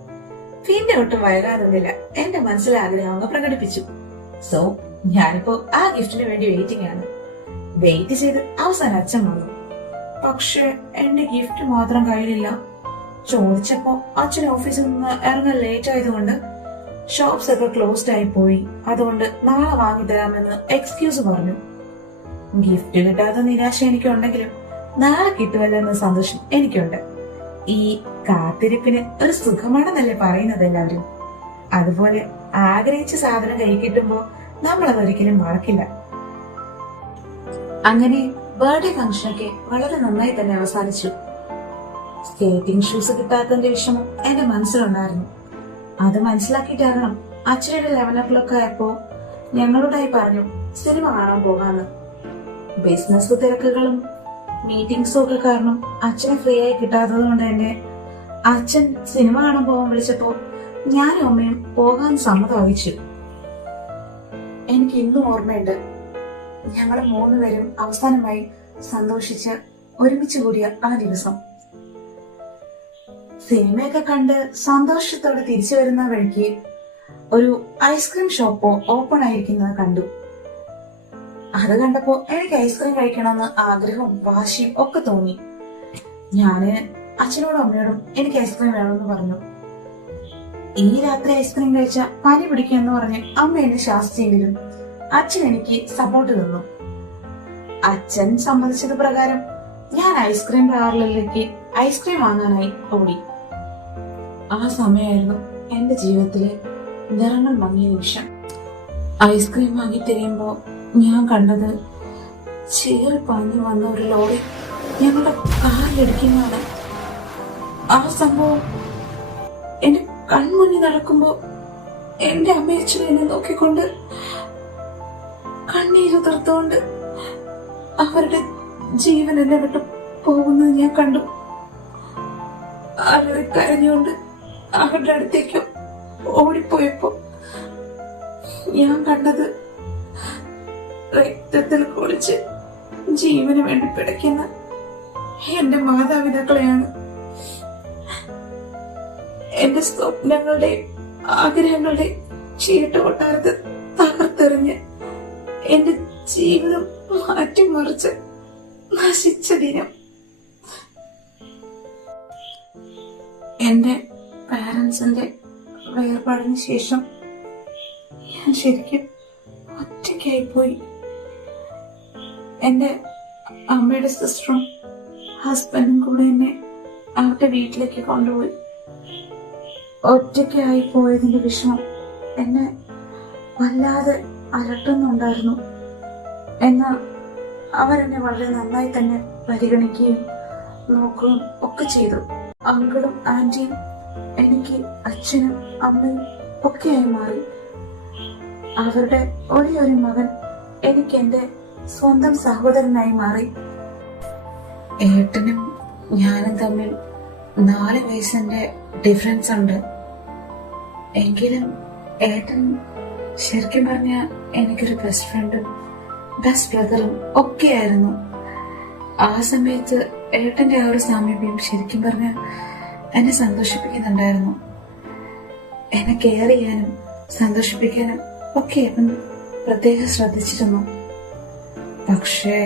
പിന്നെ ഒട്ടും വൈകാതൊന്നുമില്ല എന്റെ മനസ്സിലെ ആഗ്രഹം അങ്ങ് പ്രകടിപ്പിച്ചു. സോ ഞാനിപ്പോ ആ ഗിഫ്റ്റിന് വേണ്ടി വെയിറ്റിംഗ് ആണ്. വെയിറ്റ് ചെയ്ത് അവസാനം അച്ഛൻ വന്നു. പക്ഷെ എന്റെ ഗിഫ്റ്റ് മാത്രം കയ്യിലില്ല. ചോദിച്ചപ്പോ അച്ഛൻ ഓഫീസിൽ നിന്ന് ഇറങ്ങാൻ ലേറ്റ് ആയതുകൊണ്ട് ഷോപ്സ് ഒക്കെ ക്ലോസ്ഡ് ആയി പോയി, അതുകൊണ്ട് നാളെ വാങ്ങിത്തരാമെന്ന് എക്സ്ക്യൂസ് പറഞ്ഞു. ഗിഫ്റ്റ് കിട്ടാത്ത നിരാശ എനിക്കുണ്ടെങ്കിലും നാളെ കിട്ടുമല്ലോ എന്ന സന്തോഷം എനിക്കുണ്ട്. ഈ കാത്തിരിപ്പിന് ഒരു സുഖമാണെന്നല്ലേ പറയുന്നത് എല്ലാവരും. അതുപോലെ ആഗ്രഹിച്ച സാധനം കൈ കിട്ടുമ്പോ നമ്മളതൊരിക്കലും മറക്കില്ല. അങ്ങനെ ബർത്ത്ഡേ ഫംഗ്ഷനൊക്കെ വളരെ നന്നായി തന്നെ അവസാനിച്ചു. സ്കേറ്റിംഗ് ഷൂസ് കിട്ടാത്തതിന്റെ വിഷമം എന്റെ മനസ്സിലുണ്ടായിരുന്നു. അത് മനസ്സിലാക്കിയിട്ടാകണം അച്ഛയുടെ 11 o'clock ആയപ്പോ ഞങ്ങളോടായി പറഞ്ഞു സിനിമ കാണാൻ പോകാന്ന്. ബിസിനസ് തിരക്കുകളും മീറ്റിംഗ്സും ഒക്കെ കാരണം അച്ഛനെ ഫ്രീ ആയി കിട്ടാത്തത് കൊണ്ട് തന്നെ അച്ഛൻ സിനിമ കാണാൻ പോകാൻ വിളിച്ചപ്പോ ഞാനും അമ്മയും പോകാൻ സമ്മതം വഹിച്ചു. എനിക്ക് ഇന്നും ഓർമ്മയുണ്ട്, ഞങ്ങള് 3 പേരും അവസാനമായി സന്തോഷിച്ച് ഒരുമിച്ച് കൂടിയ ആ ദിവസം. സിനിമയൊക്കെ കണ്ട് സന്തോഷത്തോടെ തിരിച്ചു വരുന്ന വഴിക്ക് ഒരു ഐസ്ക്രീം ഷോപ്പോ ഓപ്പൺ ആയിരിക്കുന്നത് കണ്ടു. അത് കണ്ടപ്പോ എനിക്ക് ഐസ്ക്രീം കഴിക്കണമെന്ന് ആഗ്രഹവും വാശിയും ഒക്കെ തോന്നി. ഞാന് അച്ഛനോടും അമ്മയോടും എനിക്ക് ഐസ്ക്രീം വേണമെന്ന് പറഞ്ഞു. ഈ രാത്രി ഐസ്ക്രീം കഴിച്ച പനി പിടിക്കുമെന്ന് പറഞ്ഞ് അമ്മ എന്നെ ശാസിച്ചെങ്കിലും അച്ഛൻ എനിക്ക് സപ്പോർട്ട് തന്നു. അച്ഛൻ സമ്മതിച്ചത് പ്രകാരം ഞാൻ ഐസ്ക്രീം പാർലറിലേക്ക് ഐസ്ക്രീം വാങ്ങാനായി ഓടി. ആ സമയമായിരുന്നു എന്റെ ജീവിതത്തിലെ നിറങ്ങൾ മങ്ങിയ നിമിഷം. ഐസ്ക്രീം വാങ്ങി തിരിയുമ്പോ ഞാൻ കണ്ടത് ചീറി പാഞ്ഞു വന്ന ഒരു ലോറി ഞങ്ങളുടെ കാറിലിടിക്കുന്നതാണ്. ആ സംഭവം എന്റെ കൺമുന്നിൽ നടക്കുമ്പോ എന്റെ അമ്മയച്ഛൻ എന്നെ നോക്കിക്കൊണ്ട് കണ്ണീര് തീർത്തുകൊണ്ട് അവരുടെ ജീവൻ എന്നെ വിട്ടു പോകുന്നത് ഞാൻ കണ്ടു. അവരെ കരഞ്ഞുകൊണ്ട് അവരുടെ അടുത്തേക്ക് ഓടിപ്പോയപ്പോ ഞാൻ കണ്ടത് രക്തത്തിൽ കുളിച്ച് ജീവന് വേണ്ടി പിടയ്ക്കുന്ന എന്റെ മാതാപിതാക്കളെയാണ്. എന്റെ സ്വപ്നങ്ങളുടെ ആഗ്രഹങ്ങളുടെ ചീട്ട് കൊട്ടാരത്ത് തകർത്തെറിഞ്ഞ് എന്റെ ജീവിതം മാറ്റിമറിച്ച് നശിച്ച ദിനം. എന്റെ പാരന്റ്സിന്റെ വേർപാടിന് ശേഷം ഞാൻ ശരിക്കും ഒറ്റയ്ക്കായി പോയി. എന്റെ അമ്മയുടെ സിസ്റ്ററും ഹസ്ബൻഡും കൂടെ എന്നെ അവരുടെ വീട്ടിലേക്ക് കൊണ്ടുപോയി. ഒറ്റയ്ക്കായി പോയതിന്റെ വിഷമം എന്നെ വല്ലാതെ അലട്ടുന്നുണ്ടായിരുന്നു. എന്നാൽ അവരെന്നെ വളരെ നന്നായി തന്നെ പരിഗണിക്കുകയും നോക്കുകയും ഒക്കെ ചെയ്തു. അങ്കിളും ആന്റിയും എനിക്ക് അച്ഛനും അമ്മയും ഒക്കെയായി മാറി. അവരുടെ ഒരേ മകൻ എനിക്ക് എന്റെ സ്വന്തം സഹോദരനായി മാറി. ഏട്ടനും ഞാനും തമ്മിൽ 4 വയസ്സിന്റെ ഡിഫറൻസ് ഉണ്ട്. എങ്കിലും ഏട്ടൻ ശരിക്കും പറഞ്ഞ എനിക്കൊരു ബെസ്റ്റ് ഫ്രണ്ടും ബെസ്റ്റ് ബ്രദറും ഒക്കെയായിരുന്നു. ആ സമയത്ത് ഏട്ടന്റെ ആ ഒരു സാമീപ്യം ശരിക്കും പറഞ്ഞ എന്നെ സന്തോഷിപ്പിക്കുന്നുണ്ടായിരുന്നു. എന്നെ കെയർ ചെയ്യാനും സന്തോഷിപ്പിക്കാനും ഒക്കെ ഏട്ടൻ പ്രത്യേകം ശ്രദ്ധിച്ചിരുന്നു. പക്ഷേ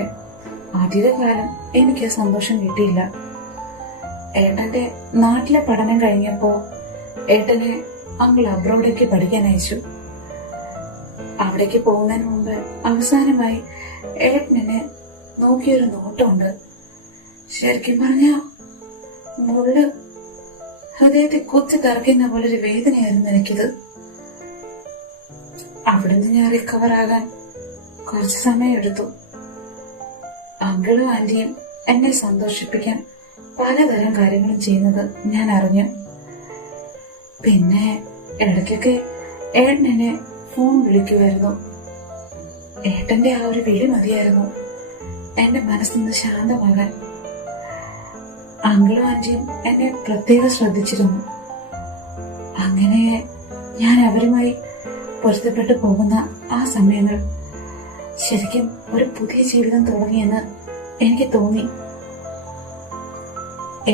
അധികകാലം എനിക്ക് സന്തോഷം കിട്ടിയില്ല. ഏട്ടന്റെ നാട്ടിലെ പഠനം കഴിഞ്ഞപ്പോ ഏട്ടനെ അങ്കിൾ അബ്രോഡേക്ക് പഠിക്കാൻ അയച്ചു. അവിടേക്ക് പോകുന്നതിന് മുമ്പ് അവസാനമായി ഏട്ടനെ നോക്കിയൊരു നോട്ടമുണ്ട്. ശരിക്കും പറഞ്ഞ മുള്ളു ഹൃദയത്തെ കുത്തി തറക്കുന്ന പോലൊരു വേദനയായിരുന്നു എനിക്കിത്. അവിടുന്ന് ഞാൻ റിക്കവർ ആകാൻ കുറച്ച് സമയം എടുത്തു. അങ്കിളും ആന്റിയും എന്നെ സന്തോഷിപ്പിക്കാൻ പലതരം കാര്യങ്ങളും ചെയ്യുന്നത് ഞാൻ അറിഞ്ഞു. പിന്നെ ഇടയ്ക്കൊക്കെ ഏട്ടൻ എന്നെ ഫോൺ വിളിക്കുമായിരുന്നു. ഏട്ടന്റെ ആ ഒരു വിളി മതിയായിരുന്നു എന്റെ മനസ്സിന്ന് ശാന്തമാകാൻ. അങ്കിളും ആന്റിയും എന്നെ പ്രത്യേകം ശ്രദ്ധിച്ചിരുന്നു. അങ്ങനെ ഞാൻ അവരുമായി പൊരുത്തപ്പെട്ടു പോകുന്ന ആ സമയങ്ങൾ ശരിക്കും ഒരു പുതിയ ജീവിതം തുടങ്ങിയെന്ന് എനിക്ക് തോന്നി.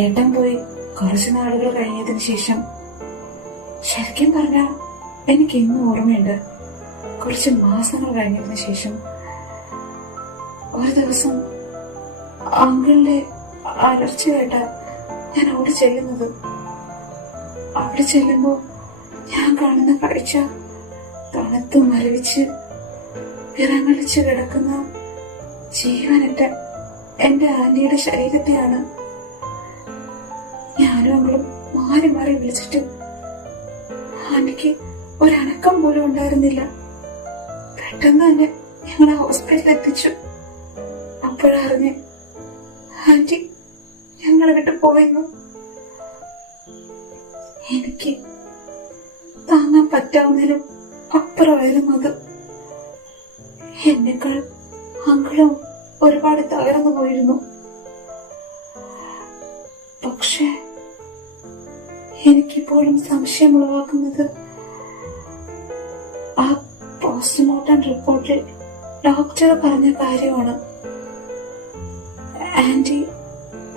ഏട്ടൻ പോയി കുറച്ചു നാളുകൾ കഴിഞ്ഞതിന് ശേഷം ശരിക്കും പറഞ്ഞാൽ എനിക്ക് ഇന്നും ഓർമ്മയുണ്ട്, കുറച്ച് മാസങ്ങൾ കഴിഞ്ഞതിന് ശേഷം ഒരു ദിവസം അങ്കിളിന്റെ അലർച്ച കേട്ടാ ഞാൻ ഓടി ചെല്ലുന്നത്. അവിടെ ചെല്ലുമ്പോ ഞാൻ കാണുന്ന കാഴ്ച തണുത്തു മരവിച്ച് വിറങ്ങലിച്ച് കിടക്കുന്ന ജീവനറ്റ എന്റെ ആന്റിയുടെ ശരീരത്തെയാണ്. ഞാനും അവളും മാറി മാറി വിളിച്ചിട്ട് ആന്റിക്ക് ഒരനക്കം പോലും ഉണ്ടായിരുന്നില്ല. പെട്ടെന്ന് തന്നെ ഞങ്ങളെ ഹോസ്പിറ്റലിൽ എത്തിച്ചു. അപ്പോഴറിഞ്ഞ് ആന്റി ഞങ്ങളെ വിട്ടു പോയെന്നു. എനിക്ക് താങ്ങാൻ പറ്റാവുന്നതിലും അപ്പുറമായിരുന്നു അത്. എന്നെക്കാൾ അങ്കിളും ഒരുപാട് തകർന്നു പോയിരുന്നു. പക്ഷെ എനിക്കിപ്പോഴും സംശയം ഉളവാക്കുന്നത് ആ പോസ്റ്റ്മോർട്ടം റിപ്പോർട്ടിൽ ഡോക്ടർ പറഞ്ഞ കാര്യമാണ്. ആന്റി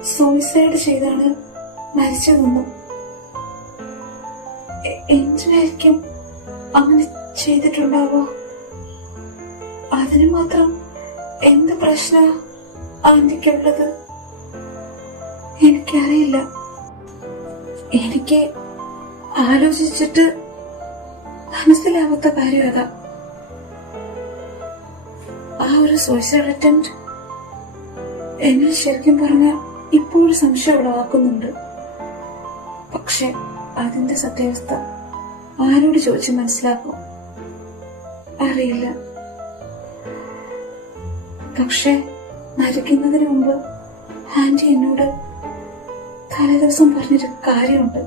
സൂയിസൈഡ് ചെയ്താണ് മരിച്ചതെന്നും. എന്തിനായിരിക്കും അങ്ങനെ ചെയ്തിട്ടുണ്ടാവുക? അതിന് മാത്രം എന്ത് പ്രശ്ന ആന്റിക്കുള്ളത്? എനിക്കറിയില്ല. എനിക്ക് ആലോചിച്ചിട്ട് മനസ്സിലാവാത്ത കാര്യം അതാ. ആ ഒരു സൂയിസൈഡ് അറ്റംപ്റ്റ് എന്നെ ശരിക്കും പറഞ്ഞ ഇപ്പോഴും സംശയം ഉളവാക്കുന്നുണ്ട്. പക്ഷെ അതിന്റെ സത്യാവസ്ഥ ആരോട് ചോദിച്ച് മനസ്സിലാക്കും അറിയില്ല. പക്ഷെ മരിക്കുന്നതിന് മുമ്പ് ആന്റി എന്നോട് തലേദിവസം പറഞ്ഞൊരു കാര്യമുണ്ട്.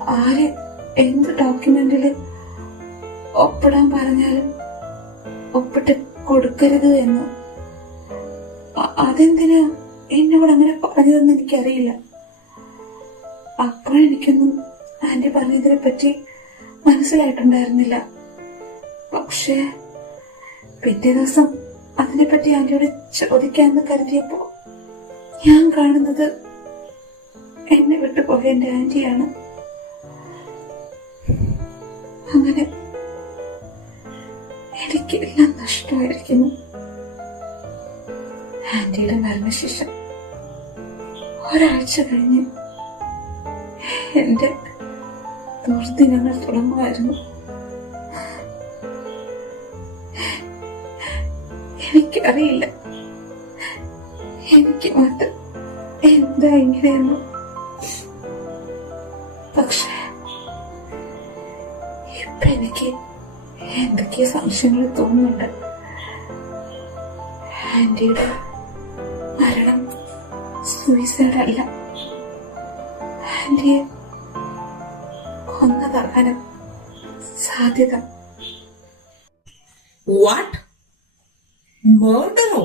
ആര് എന്ത് ഡോക്യുമെന്റില് ഒപ്പിടാൻ പറഞ്ഞാലും ഒപ്പിട്ട് കൊടുക്കരുത് എന്ന്. അതെന്തിനാ എന്നോട് അങ്ങനെ പറഞ്ഞതെന്ന് എനിക്കറിയില്ല. അപ്പോഴെനിക്കൊന്നും ആന്റി പറഞ്ഞതിനെ പറ്റി മനസ്സിലായിട്ടുണ്ടായിരുന്നില്ല. പക്ഷേ പിറ്റേ ദിവസം അതിനെപ്പറ്റി ആന്റിയോട് ചോദിക്കാമെന്ന് കരുതിയപ്പോ ഞാൻ കാണുന്നത് എന്നെ വിട്ടുപോയ എന്റെ ആന്റിയാണ്. അങ്ങനെ എനിക്കെല്ലാം നഷ്ടമായിരിക്കുന്നു. ആന്റിയുടെ മരണശേഷം ഒരാഴ്ച കഴിഞ്ഞ് എന്റെ ദുർദിനങ്ങൾ തുടങ്ങുമായിരുന്നു. എനിക്കറിയില്ല എനിക്ക് മാത്രം എന്താ ഇങ്ങനെയെന്ന്. പക്ഷെ ഇപ്പൊ എനിക്ക് എന്തൊക്കെയോ സംശയങ്ങൾ തോന്നുന്നുണ്ട്. ആന്റിയുടെ മരണം സൂയിസൈഡ് അല്ല, ആന്റിയെ കൊന്നതാകാനും സാധ്യത. വാട്ട്? മർഡറോ?